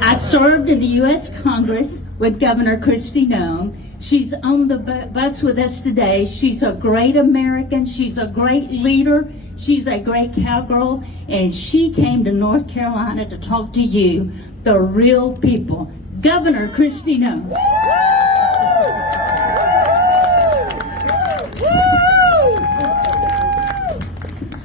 I served in the U.S. Congress with Governor Kristi Noem. She's on the bus with us today. She's a great American. She's a great leader. She's a great cowgirl. And she came to North Carolina to talk to you, the real people. Governor Kristi Noem.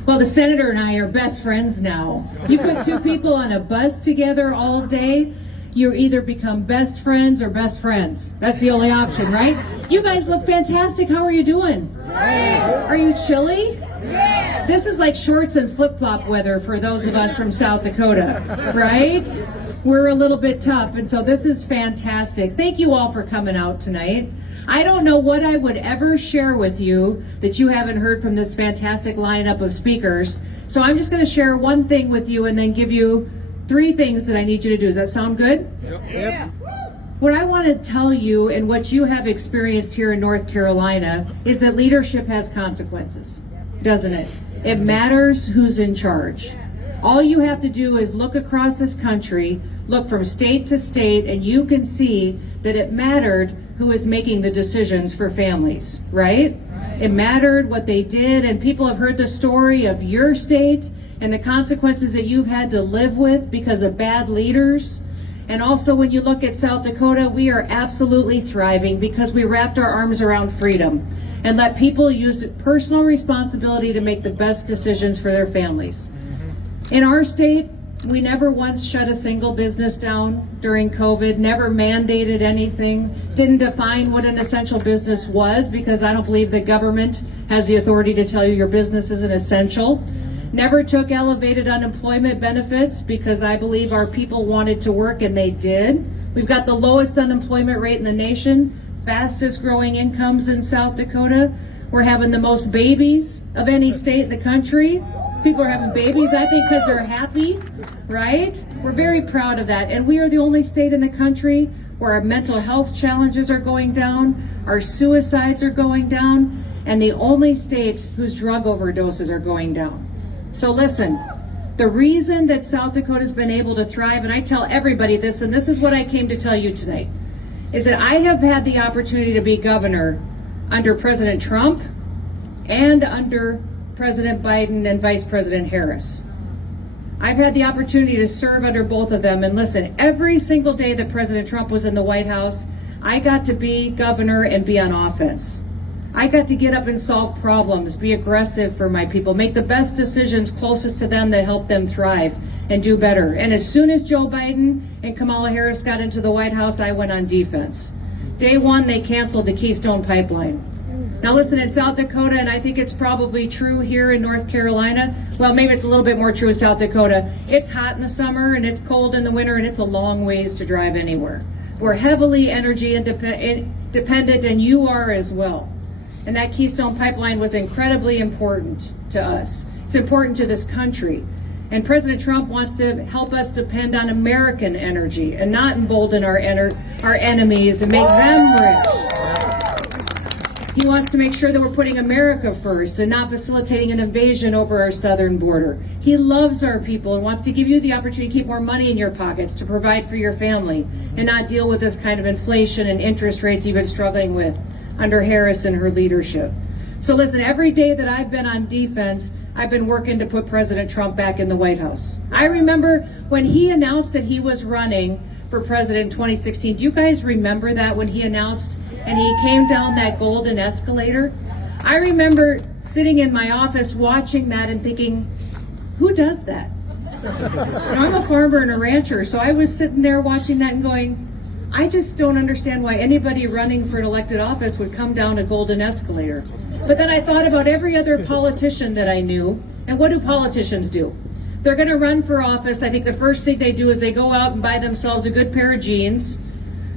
Well, the senator and I are best friends now. You put two people on a bus together all day, you either become best friends or best friends. That's the only option, right? You guys look fantastic. How are you doing? Are you chilly? This is like shorts and flip-flop weather for those of us from South Dakota, right? We're a little bit tough, and so this is fantastic. Thank you all for coming out tonight. I don't know what I would ever share with you that you haven't heard from this fantastic lineup of speakers. So I'm just going to share one thing with you and then give you 3 things that I need you to do. Does that sound good? Yep. What I want to tell you and what you have experienced here in North Carolina is that leadership has consequences, doesn't it? It matters who's in charge. All you have to do is look across this country, look from state to state, and you can see that it mattered who is making the decisions for families, right? It mattered what they did, and people have heard the story of your state and the consequences that you've had to live with because of bad leaders. And also when you look at South Dakota, we are absolutely thriving because we wrapped our arms around freedom and let people use personal responsibility to make the best decisions for their families. In our state, we never once shut a single business down during COVID, never mandated anything, didn't define what an essential business was because I don't believe the government has the authority to tell you your business isn't essential. Never took elevated unemployment benefits because I believe our people wanted to work and they did. We've got the lowest unemployment rate in the nation, fastest growing incomes in South Dakota. We're having the most babies of any state in the country. People are having babies, I think, because they're happy, right? We're very proud of that. And we are the only state in the country where our mental health challenges are going down, our suicides are going down, and the only state whose drug overdoses are going down. So listen, the reason that South Dakota's been able to thrive, and I tell everybody this, and this is what I came to tell you tonight, is that I have had the opportunity to be governor under President Trump and under President Biden and Vice President Harris. I've had the opportunity to serve under both of them, and listen, every single day that President Trump was in the White House, I got to be governor and be on offense. I got to get up and solve problems, be aggressive for my people, make the best decisions closest to them that help them thrive and do better. And as soon as Joe Biden and Kamala Harris got into the White House, I went on defense. Day one, they canceled the Keystone Pipeline. Now listen, in South Dakota, and I think it's probably true here in North Carolina, well, maybe it's a little bit more true in South Dakota, it's hot in the summer and it's cold in the winter and it's a long ways to drive anywhere. We're heavily energy dependent, and you are as well. And that Keystone Pipeline was incredibly important to us. It's important to this country. And President Trump wants to help us depend on American energy and not embolden our enemies and make them rich. He wants to make sure that we're putting America first and not facilitating an invasion over our southern border. He loves our people and wants to give you the opportunity to keep more money in your pockets to provide for your family and not deal with this kind of inflation and interest rates you've been struggling with under Harris and her leadership. So listen, every day that I've been on defense, I've been working to put President Trump back in the White House. I remember when he announced that he was running for president in 2016. Do you guys remember that, when he announced and he came down that golden escalator? I remember sitting in my office watching that and thinking, who does that? I'm a farmer and a rancher, so I was sitting there watching that and going, I just don't understand why anybody running for an elected office would come down a golden escalator. But then I thought about every other politician that I knew, and what do politicians do? They're going to run for office. I think the first thing they do is they go out and buy themselves a good pair of jeans.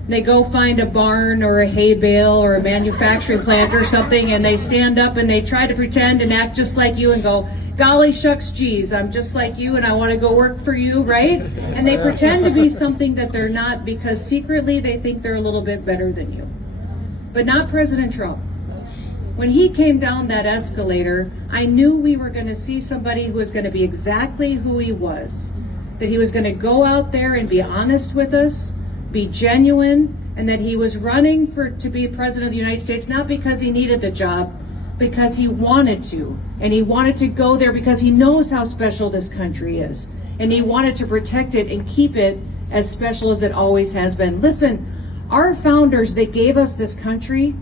They go find a barn or a hay bale or a manufacturing plant or something, and they stand up and they try to pretend and act just like you and go, golly shucks geez, I'm just like you and I want to go work for you, right? And they pretend to be something that they're not because secretly they think they're a little bit better than you. But not President Trump. When he came down that escalator, I knew we were going to see somebody who was going to be exactly who he was. that he was going to go out there and be honest with us, be genuine, and that he was running to be president of the United States, not because he needed the job, because he wanted to. And he wanted to go there because he knows how special this country is. And he wanted to protect it and keep it as special as it always has been. Listen, our founders that gave us this country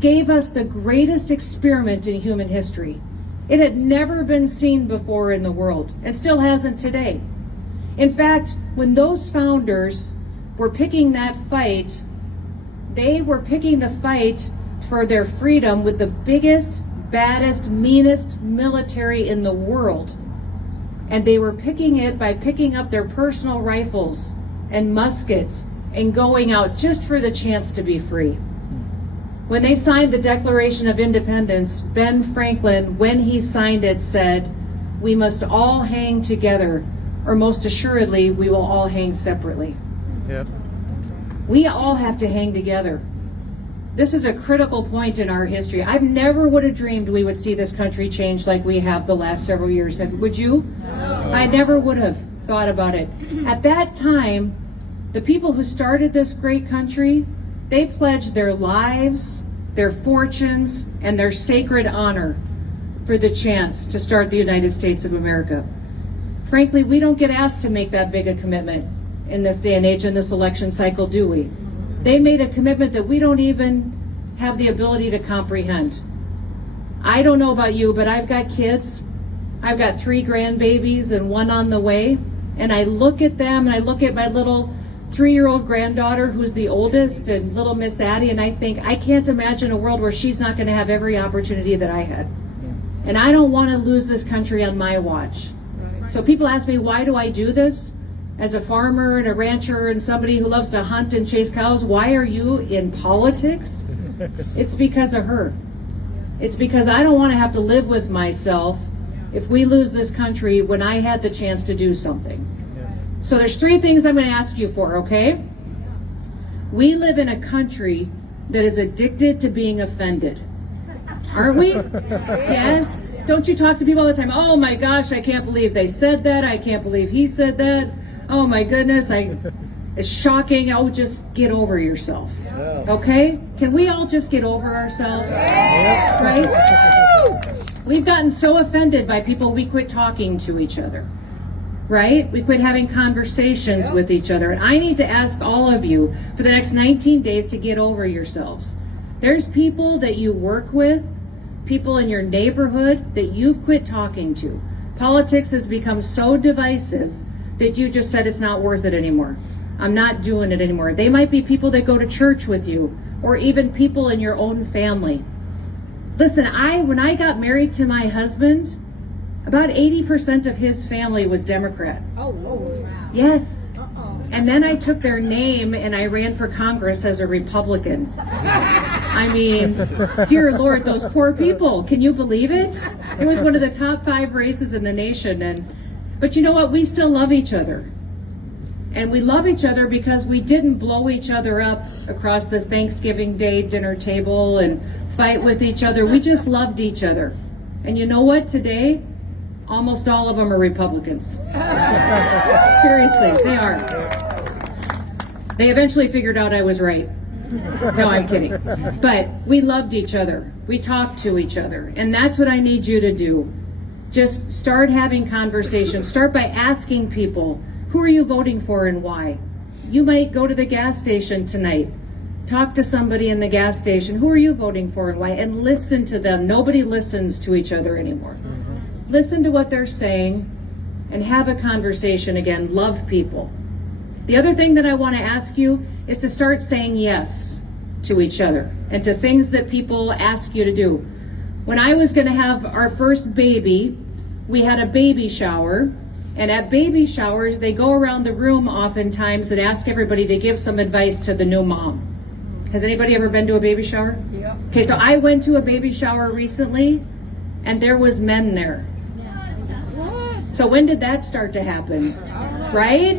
gave us the greatest experiment in human history. It had never been seen before in the world, and still hasn't today. In fact, when those founders were picking that fight, they were picking the fight for their freedom with the biggest, baddest, meanest military in the world. And they were picking it by picking up their personal rifles and muskets and going out just for the chance to be free. When they signed the Declaration of Independence, Ben Franklin, when he signed it, said, "We must all hang together, or most assuredly, we will all hang separately." Yep. We all have to hang together. This is a critical point in our history. I never would have dreamed we would see this country change like we have the last several years. Would you? No. I never would have thought about it. At that time, the people who started this great country, they pledged their lives, their fortunes, and their sacred honor for the chance to start the United States of America. Frankly, we don't get asked to make that big a commitment in this day and age, in this election cycle, do we? They made a commitment that we don't even have the ability to comprehend. I don't know about you, but I've got kids. I've got 3 grandbabies and 1 on the way. And I look at them and I look at my little 3-year-old granddaughter, who's the oldest, and little Miss Addie, and I think, I can't imagine a world where she's not going to have every opportunity that I had. And I don't want to lose this country on my watch. So people ask me, why do I do this? As a farmer and a rancher and somebody who loves to hunt and chase cows, why are you in politics? It's because of her. It's because I don't want to have to live with myself if we lose this country when I had the chance to do something. So there's 3 things I'm going to ask you for, okay? We live in a country that is addicted to being offended. Aren't we? Yes. Don't you talk to people all the time? Oh my gosh, I can't believe they said that. I can't believe he said that. Oh my goodness, it's shocking. Oh, just get over yourself. Okay? Can we all just get over ourselves? Right? We've gotten so offended by people, we quit talking to each other. Right? We quit having conversations with each other. And I need to ask all of you for the next 19 days to get over yourselves. There's people that you work with, people in your neighborhood that you've quit talking to. Politics has become so divisive that you just said it's not worth it anymore. I'm not doing it anymore. They might be people that go to church with you, or even people in your own family. Listen, when I got married to my husband, about 80% of his family was Democrat. Oh, wow. Yes. Uh-oh. And then I took their name and I ran for Congress as a Republican. I mean, dear Lord, those poor people. Can you believe it? It was one of the top 5 races in the nation. But you know what? We still love each other. And we love each other because we didn't blow each other up across the Thanksgiving Day dinner table and fight with each other. We just loved each other. And you know what? Today, almost all of them are Republicans. Seriously, they are. They eventually figured out I was right. No, I'm kidding. But we loved each other. We talked to each other. And that's what I need you to do. Just start having conversations. Start by asking people, who are you voting for and why? You might go to the gas station tonight. Talk to somebody in the gas station. Who are you voting for and why? And listen to them. Nobody listens to each other anymore. Listen to what they're saying and have a conversation again. Love people. The other thing that I want to ask you is to start saying yes to each other and to things that people ask you to do. When I was going to have our first baby, we had a baby shower. And at baby showers, they go around the room oftentimes and ask everybody to give some advice to the new mom. Has anybody ever been to a baby shower? Yeah. Okay, so I went to a baby shower recently, and there was men there. What? So when did that start to happen? right?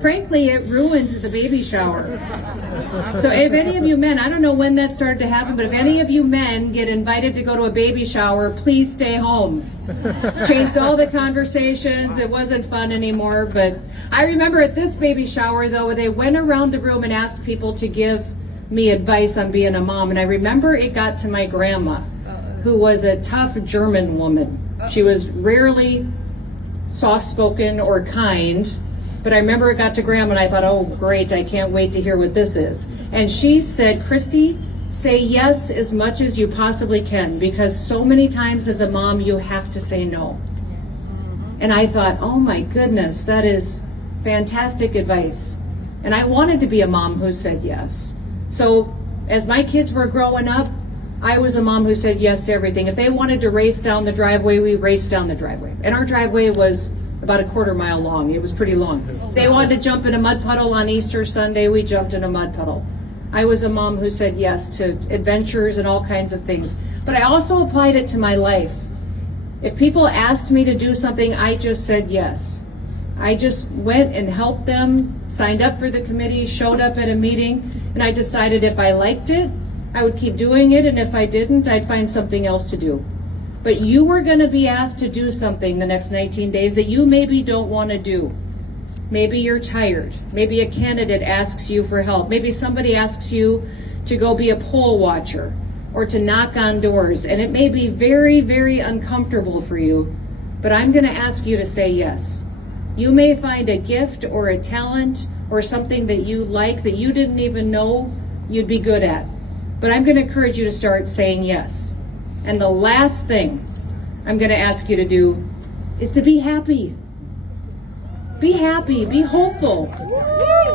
Frankly, it ruined the baby shower. So if any of you men, I don't know when that started to happen, but if any of you men get invited to go to a baby shower, please stay home. Changed all the conversations. It wasn't fun anymore. But I remember at this baby shower, though, they went around the room and asked people to give me advice on being a mom. And I remember it got to my grandma, who was a tough German woman. She was rarely soft-spoken or kind, but I remember it got to Grandma and I thought, oh great, I can't wait to hear what this is. And she said, Kristi, say yes as much as you possibly can, because so many times as a mom you have to say no. And I thought, oh my goodness, that is fantastic advice. And I wanted to be a mom who said yes. So as my kids were growing up, I was a mom who said yes to everything. If they wanted to race down the driveway, we raced down the driveway. And our driveway was about a quarter mile long. It was pretty long. If they wanted to jump in a mud puddle on Easter Sunday, we jumped in a mud puddle. I was a mom who said yes to adventures and all kinds of things. But I also applied it to my life. If people asked me to do something, I just said yes. I just went and helped them, signed up for the committee, showed up at a meeting, and I decided if I liked it, I would keep doing it, and if I didn't, I'd find something else to do. But you are going to be asked to do something the next 19 days that you maybe don't want to do. Maybe you're tired. Maybe a candidate asks you for help. Maybe somebody asks you to go be a poll watcher or to knock on doors, and it may be very, very uncomfortable for you, but I'm going to ask you to say yes. You may find a gift or a talent or something that you like that you didn't even know you'd be good at. But I'm going to encourage you to start saying yes. And the last thing I'm going to ask you to do is to be happy. Be happy, be hopeful.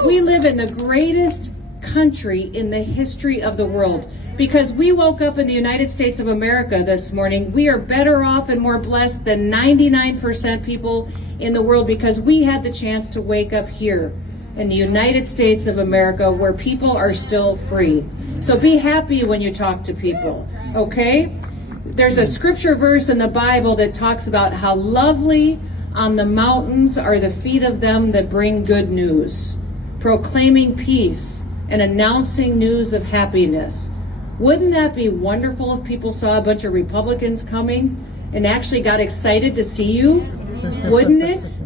We live in the greatest country in the history of the world. Because we woke up in the United States of America this morning, we are better off and more blessed than 99% people in the world because we had the chance to wake up here in the United States of America where people are still free. So be happy when you talk to people, okay? There's a scripture verse in the Bible that talks about how lovely on the mountains are the feet of them that bring good news, proclaiming peace and announcing news of happiness. Wouldn't that be wonderful if people saw a bunch of Republicans coming and actually got excited to see you? Wouldn't it?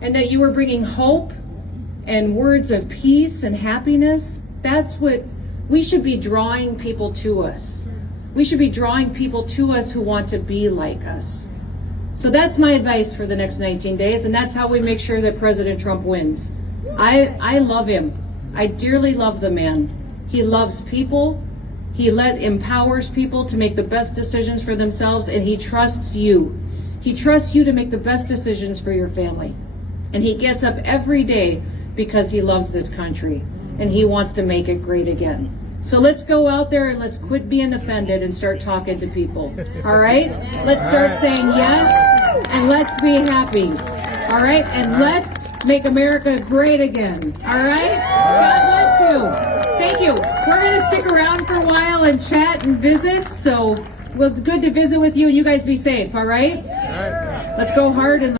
And that you were bringing hope and words of peace and happiness? That's what we should be drawing people to us. We should be drawing people to us who want to be like us. So that's my advice for the next 19 days, and that's how we make sure that President Trump wins. I love him. I dearly love the man. He loves people. He empowers people to make the best decisions for themselves, and he trusts you. He trusts you to make the best decisions for your family. And he gets up every day because he loves this country, and he wants to make it great again. So let's go out there and let's quit being offended and start talking to people. All right? Let's start saying yes, and let's be happy. All right? And let's make America great again. All right? God bless you. Thank you. We're going to stick around for a while and chat and visit. So, well, good to visit with you, and you guys be safe. All right? Let's go hard and